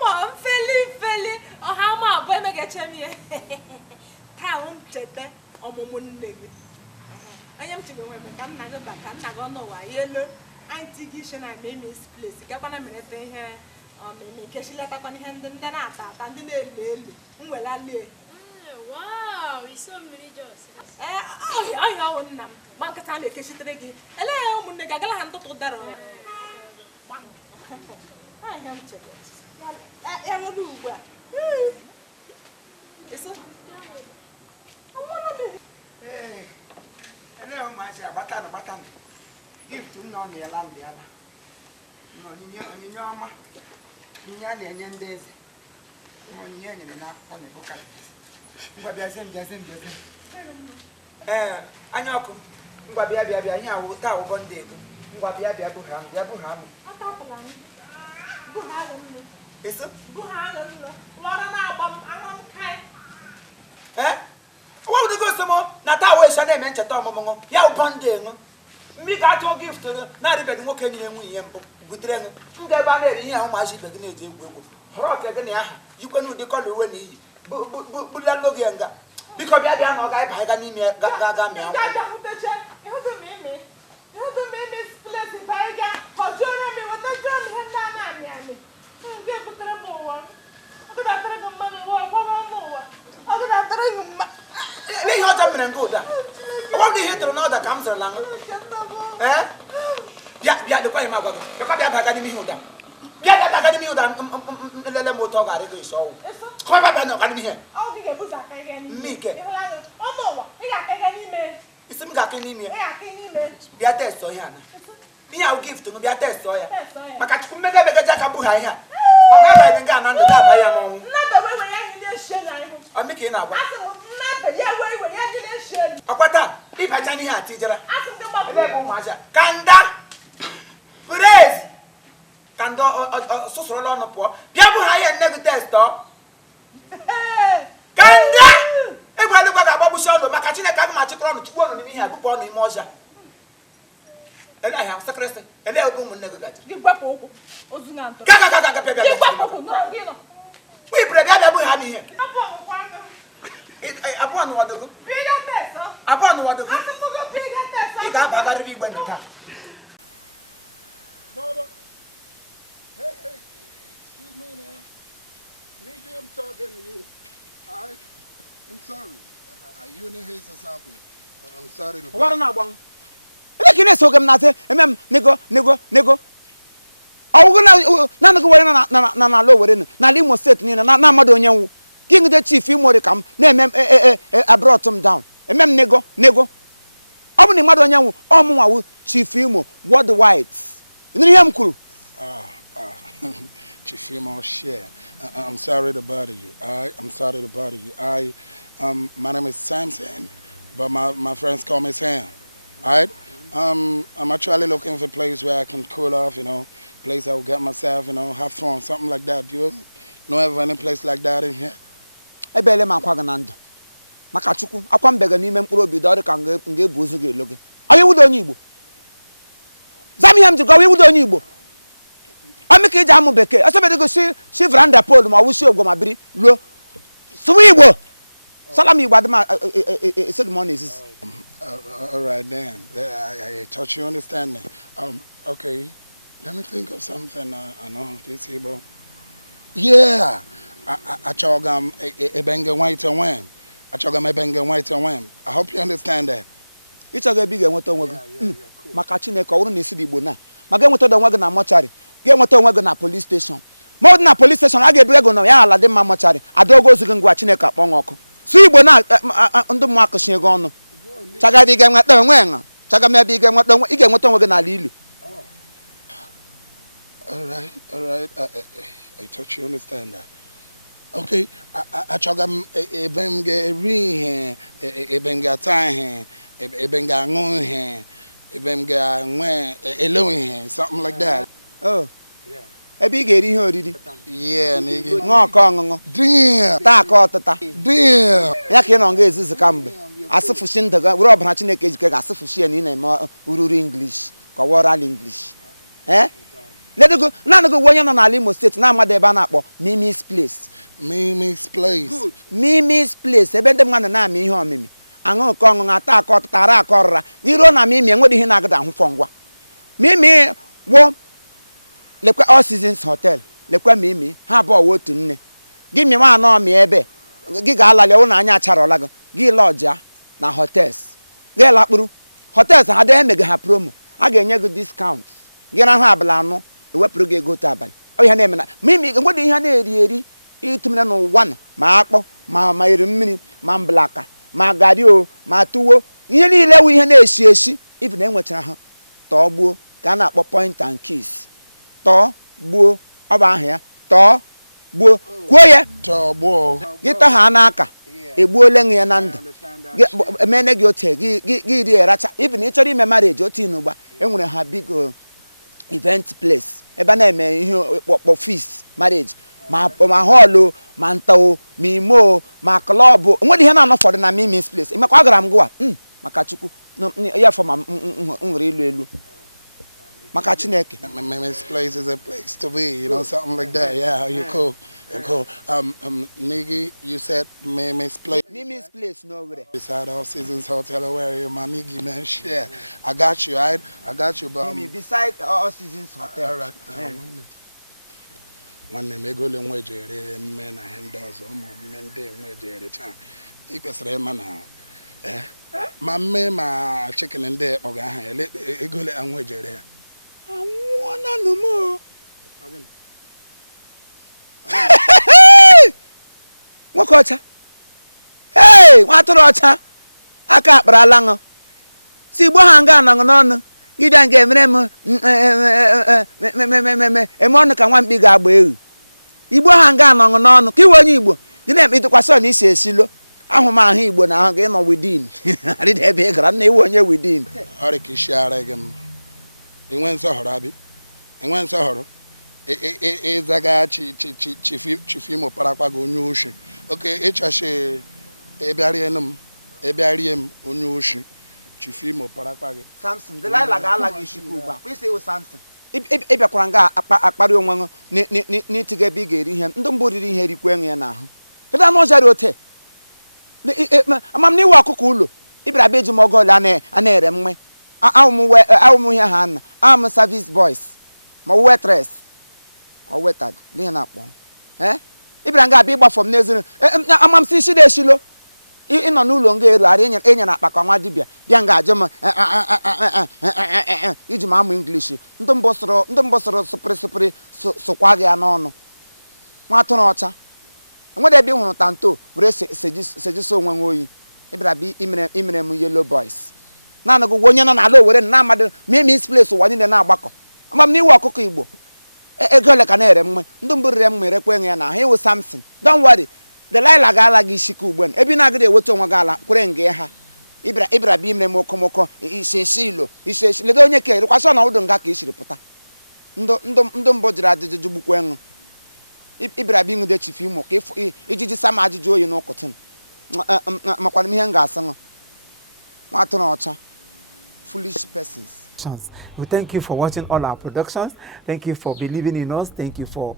Ma feli ọha ma abụọ emegacha m ya taa m cheta ọmụmụ nne gị onye m chigwe nwere ka nna gị ba ka nna gị ọnụ ụwa ya elu anti gị isi na memis place gakwana mereta ihe ọmeme kechiletakwana ihe ndị na-ata ata ndị na-elu elu mwelalie wow, it's so religious. ọhịa ọwụ nna m ma nkịta na-ekechitere gị ele ya ụmụnne gị agala ha ntụtụ dara ahịa m chere ya nwere ugbu a Hello, Master. Batan. Gift to no near land. No, you know, ma. You know, and days. On yen and enough on the book. But there's him. I know. But be a tower one day. What be a Buham. Is it? Eh? What would go some more? Not always a name and Chatomo. Yao Ponding. Me got your gift to not even walking in with them. Get by it, how much it begins. Rock again, you can do the color when he. But Logianga. Because I don't know, I got me. What do you hear now that comes along? Eh? Yeah, the point about the Academy. Yeah, the Academy. Let them talk at it. So, come up and Academy here. I'll be a good Mike. Oh, it's some Gakini. Be a test, Soyana. Me, I'll give to me a test, Soya. Macatu make a Jacabuha here. I haven't gone under that. I am not the way I'm making up. Akwata, if I tell you, teacher, Kanda, praise, Kanda, so long, poor. Yabu high and never test, Kanda, if I look at Babu Shadow, Macachina Kamachi, to one of me, I put on emotion. And I have secretary, and they'll go never get you. We pray that we have here. Upon what the good? Upon what the good? You got Bagari when you come. Baba, hey, excuse me now. Nigga, I'm talking to you. Alright? I'm sorry. You in his or something? I'm sorry to. What am I one? Looking at so I'm nego. Oh, none of the na lower in Nalimo State, Nina, Namadonia. King the Chief Imo come, name I brought him down. A mem nego. Only Madonia, Omo, Chief Imo, what the whites. In the Yamkuru. Chief Imo, share. I'm sorry to bother you. I'm sorry to bother you. My name is Samson, but my friends call me Sam. Alright? I'm actually looking for a place where I can cool off, place I will get myself, have fun, something like that. Do you know of any place like that in here? I barely man Quagananda. Makachuku, I come beg an email will be daughter can get boozing looking. Are you with Onibo? Zamiam to go with Onibo. I make a jam of Becker. I said to go see Vranda Pole, I wish you go my bri, low. So we will. Salami, what my ceremony is. All right, then. I thought you understand me. Okay. Let me think of something I know this about. Yeah. I chogam a banger white and wham. I chogam a banger white and wham. I hope you understand that. It's a big and what on Macachine Corona City Bona. Magan what on wagon and mochari. Get what on wagon at police station. More than a police station, I get Bragon of Yala de Mamachari. I don't go to Guachineka Pongoko. See Bona under Marcus Shagono. Chagadi game at the wing. Chagamaybe game what don't get what on wagon at Lilu. All right. I thought you understand that. Okay, I chogam a benga ring, a benga tie, a benga moon, a benga alone, something like that. Oh, yeah. A big eating her, did he? Yeah, nigga. No, Kong. Dear, Takota. Dear, Yakin on gaze is a cambe. As if for Rob Hatchinek is Gassif in a more Uru English, Kawaral English. Eh? Let go. None go when you're on Imo State. Now, my debana Mimi's place. Mimi's place. Good. Mimi's place. Even the man and I mean, Mimi. I'm going to come and attack or Tara Corra. You don't know Mimi and what did he not down from what? Mimi, what? Look at All Seasons Hotel. Look at Mimi. How about what to me? Give me one on me, ebe. Gigala Leona Anya Charolago. Give lodger na hotels. Get Lapuru. Hotels had them make her promo. I get you good discount. Get a hablano. The web go taban. Oh, your name. Mimi, what do you have? Eat me no one. My apple, my mini, my blacker, my gadio, my tuo. You need let we have she, even then what her. Tobu, Ghana point and kiss. To, boo, over here. To, boo, quiet. Tobo. Get a hanaka. A bowling and under. Get a man you take. Give the ratcha. Even it's already marriage or tinuba. And when I have big event place. Ebaneme feast, marriage. My holo, manto, mimo, my club. What do you have for the Mimi's place? In my program go up. Makachuku. No, yeah, for my really. Makachineke. Mimi's place is a place to be, you know, something like that. Yeah, you're cool. You're cool. Nigga, you said Mimi's place. Mimi's place, no way. Beside All Seasons Hotel, where you, my nigga, man. Shit. I got you, right? I got you, but. Beside All Seasons Hotel. Right. One name, I go in wage, men, and does men, they wage at a time. It was a man. My man, my chicken and there, or I go and wage there. I want no more. What culture? Hey, what to watch? I can't but along. See, Bohanga, no. You don't give them a Monica one big abu. Ibo hanga no kiwo ni Igbo di na emeto kwaso na isi esilo ahuma ahu Igbo na ahụ no within ari de be gra na ewo onye within ore ki share gem enwen so horo abi enwen so horo zaga Chief Imo parakwa go onye oshi okay echashe ebiariem onye oshi Chief Imo parakwa ge Samson de la ga ala gi shikuba we say o Samson ịbịakwara nga akparị onwe n'itiga ebe ị ga-eri ihe ndị mbụ riri ihe rikwe enwe ya n'ahụ ebe anụ ọjara ote amam n'iwu ọkụkọ ụlọ ịbịara be eji m ọgọ ole a na-ere mwe awụm ihe ha nna am service boys ma waitress or waiter ihe na-akpọ ịbịara nga abịa ịgbafọ m n'ezinu amam si shide eshilo ịnọ n'ụlọ nga eru arị enyere akpa ka nwa dibịa bịa nga ajụ m iji m amụ English ndị mbọsọrọ sụpịrị sụkwa gị ya n'ọnụ nwa atụrụ ọcha enwere ebe ị hụrụ tanto were sejisi onwe nwe oyi ịbịara bịa imere m yellow boys naanị gị onye nọ n'ala Owere na amadị Mimi's place ụwa niile na-agbakọ ama m n'iwu ọkụkọ Igbo ego ole ka na-ere mwe ndị mbụ rere mma erekwa enwe ya na ahụ iwu Samson don't worry Delilah ga-ala gị isi ka ugbu a ebe na-agịrị eweta onwe gị ala kwere nga ha ịbịara bịa imere m okomoko ilo ledo onye ka erikwasị na ụdụ nga ka i siri pụta ndụ mbụ jiri ajụjụ gbukwa ịṅụ ịbịara bịa ịṅụde Chief Imo ka ijiji sa m ajụjụ oyi n'ụkụtụ makwana m ihe m ga-asị ṅụ nwa atụrụ ọcha foolish persons. We thank you for watching all our productions. Thank you for believing in us. Thank you for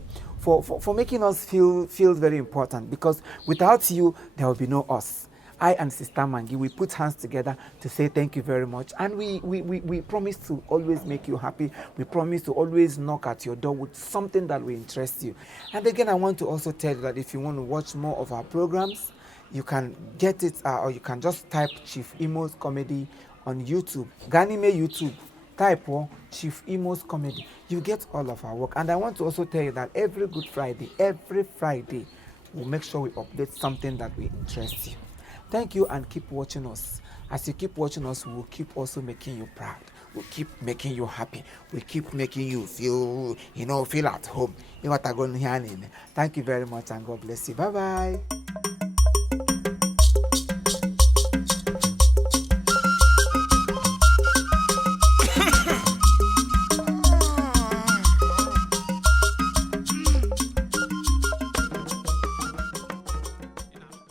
making us feel very important, because without you there will be no us. I and Sister Maggi, we put hands together to say thank you very much, and we promise to always make you happy. We promise to always knock at your door with something that will interest you. And again, I want to also tell you that if you want to watch more of our programs, you can get it or you can just type Chief Imo's Comedy on YouTube. Ganime YouTube, type Chief Imo's Comedy. You get all of our work. And I want to also tell you that every Friday, we'll make sure we update something that will interest you. Thank you, and keep watching us. As you keep watching us, we'll keep also making you proud. We'll keep making you happy. We'll keep making you feel at home. Thank you very much, and God bless you. Bye-bye.